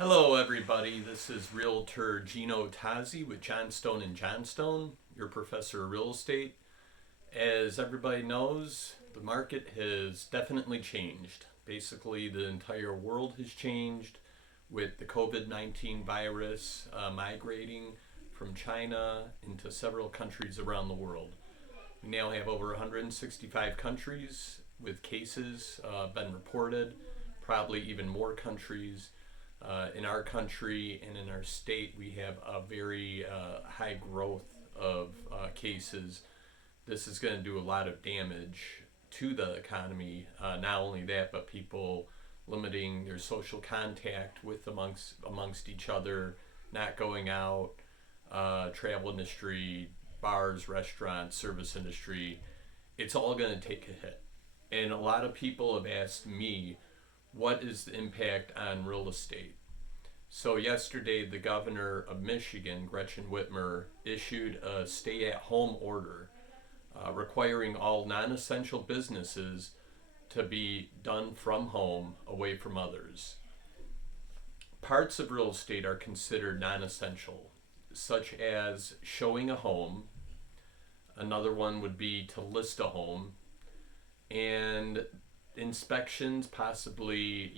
Hello, everybody. This is Realtor Gino Tazzi with Johnstone and Johnstone, your professor of real estate. As everybody knows, the market has definitely changed. Basically, the entire world has changed with the COVID-19 virus migrating from China into several countries around the world. We now have over 165 countries with cases been reported, probably even more countries. In our country and in our state, we have a very high growth of cases. This is going to do a lot of damage to the economy. Not only that, but people limiting their social contact with amongst each other, not going out, travel industry, bars, restaurants, service industry. It's all going to take a hit. And a lot of people have asked me, what is the impact on real estate? So yesterday, the governor of Michigan, Gretchen Whitmer, issued a stay-at-home order requiring all non-essential businesses to be done from home, away from others. Parts of real estate are considered non-essential, such as showing a home. Another one would be to list a home, and inspections, possibly,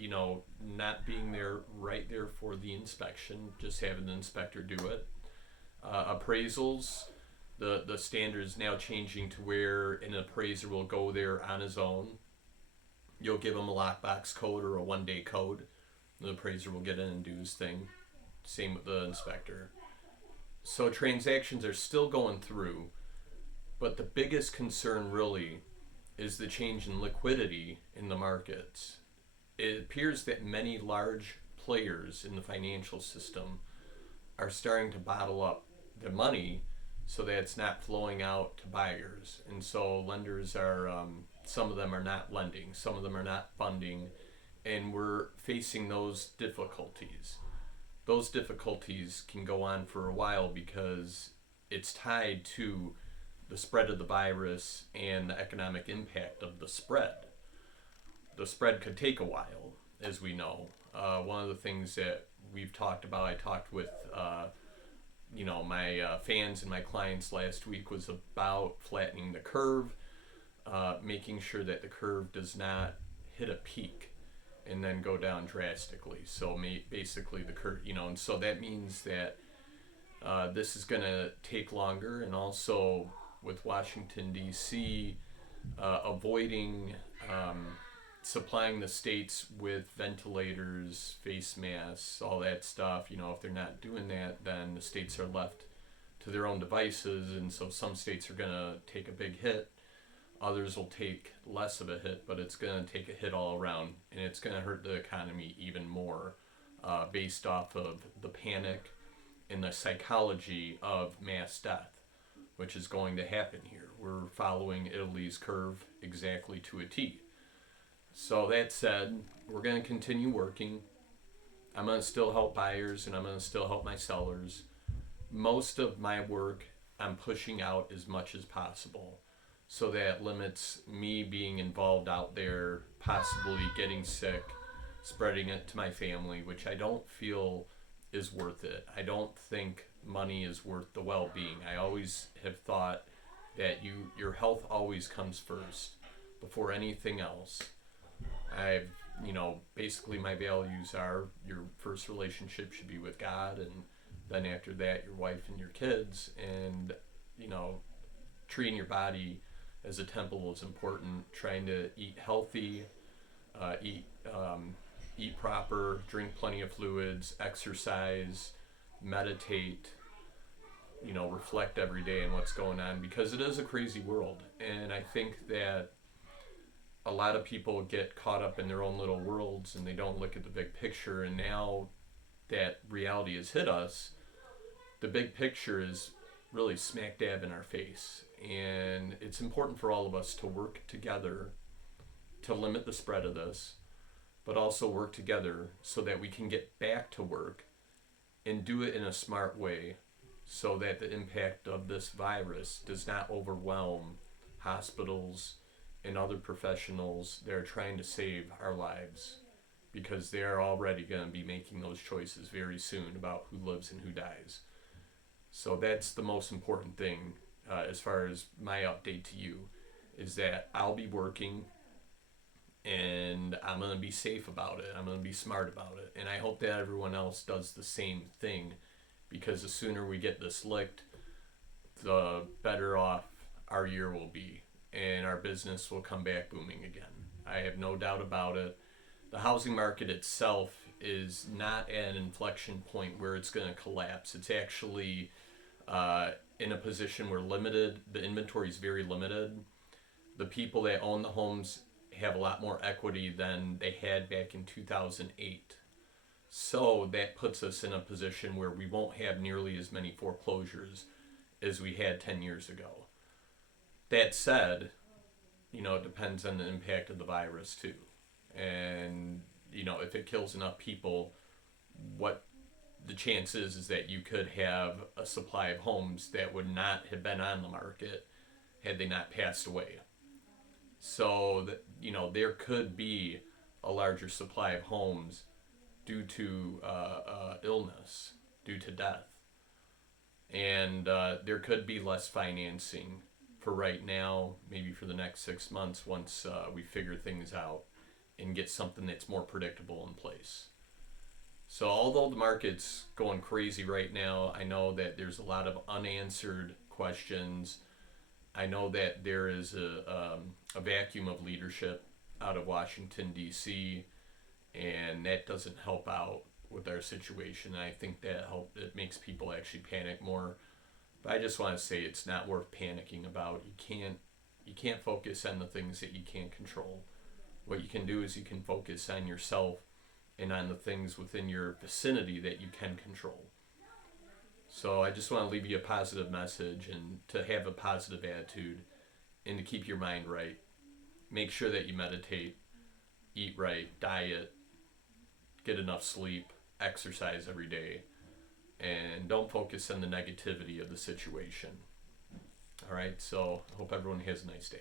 not being there right there for the inspection, just having the inspector do it. Appraisals, the standard is now changing to where an appraiser will go there on his own. You'll give him a lockbox code or a one-day code. The appraiser will get in and do his thing. Same with the inspector. So transactions are still going through, but the biggest concern really is the change in liquidity in the markets. It appears that many large players in the financial system are starting to bottle up the money so that it's not flowing out to buyers. And so lenders are, some of them are not lending, some of them are not funding, and we're facing those difficulties. Those difficulties can go on for a while because it's tied to the spread of the virus and the economic impact of the spread. The spread could take a while, as we know. One of the things that we've talked about, I talked with my fans and my clients last week, was about flattening the curve, making sure that the curve does not hit a peak and then go down drastically. So basically the curve, and so that means that this is going to take longer, and also with Washington, D.C. Avoiding supplying the states with ventilators, face masks, all that stuff. If they're not doing that, then the states are left to their own devices, and so some states are going to take a big hit. Others will take less of a hit, but it's going to take a hit all around, and it's going to hurt the economy even more based off of the panic and the psychology of mass death, which is going to happen here. We're following Italy's curve exactly to a T. So that said, we're going to continue working. I'm going to still help buyers, and I'm going to still help my sellers. Most of my work I'm pushing out as much as possible, so that limits me being involved out there, possibly getting sick, spreading it to my family, which I don't feel is worth it. I don't think money is worth the well-being. I always have thought that your health always comes first before anything else. Basically my values are your first relationship should be with God, and then after that your wife and your kids, and treating your body as a temple is important. Trying to eat healthy, eat proper, drink plenty of fluids, exercise, meditate, reflect every day on what's going on, because it is a crazy world. And I think that a lot of people get caught up in their own little worlds and they don't look at the big picture. And now that reality has hit us, the big picture is really smack dab in our face. And it's important for all of us to work together to limit the spread of this, but also work together so that we can get back to work and do it in a smart way, so that the impact of this virus does not overwhelm hospitals and other professionals that are trying to save our lives. because they're already going to be making those choices very soon about who lives and who dies. So that's the most important thing as far as my update to you, is that I'll be working and I'm going to be safe about it. I'm going to be smart about it. And I hope that everyone else does the same thing, because the sooner we get this licked, the better off our year will be and our business will come back booming again. I have no doubt about it. The housing market itself is not at an inflection point where it's going to collapse. It's actually in a position where the inventory is very limited. The people that own the homes have a lot more equity than they had back in 2008. So that puts us in a position where we won't have nearly as many foreclosures as we had 10 years ago. That said, it depends on the impact of the virus too. And, if it kills enough people, what the chance is that you could have a supply of homes that would not have been on the market had they not passed away. So that, there could be a larger supply of homes due to illness, due to death. And there could be less financing for right now, maybe for the next 6 months, once we figure things out and get something that's more predictable in place. So although the market's going crazy right now, I know that there's a lot of unanswered questions. I know that there is a vacuum of leadership out of Washington, D.C., and that doesn't help out with our situation. I think that it makes people actually panic more. But I just want to say it's not worth panicking about. You can't focus on the things that you can't control. What you can do is you can focus on yourself and on the things within your vicinity that you can control. So I just want to leave you a positive message, and to have a positive attitude, and to keep your mind right. Make sure that you meditate, eat right, diet, get enough sleep, exercise every day, and don't focus on the negativity of the situation. All right, so I hope everyone has a nice day.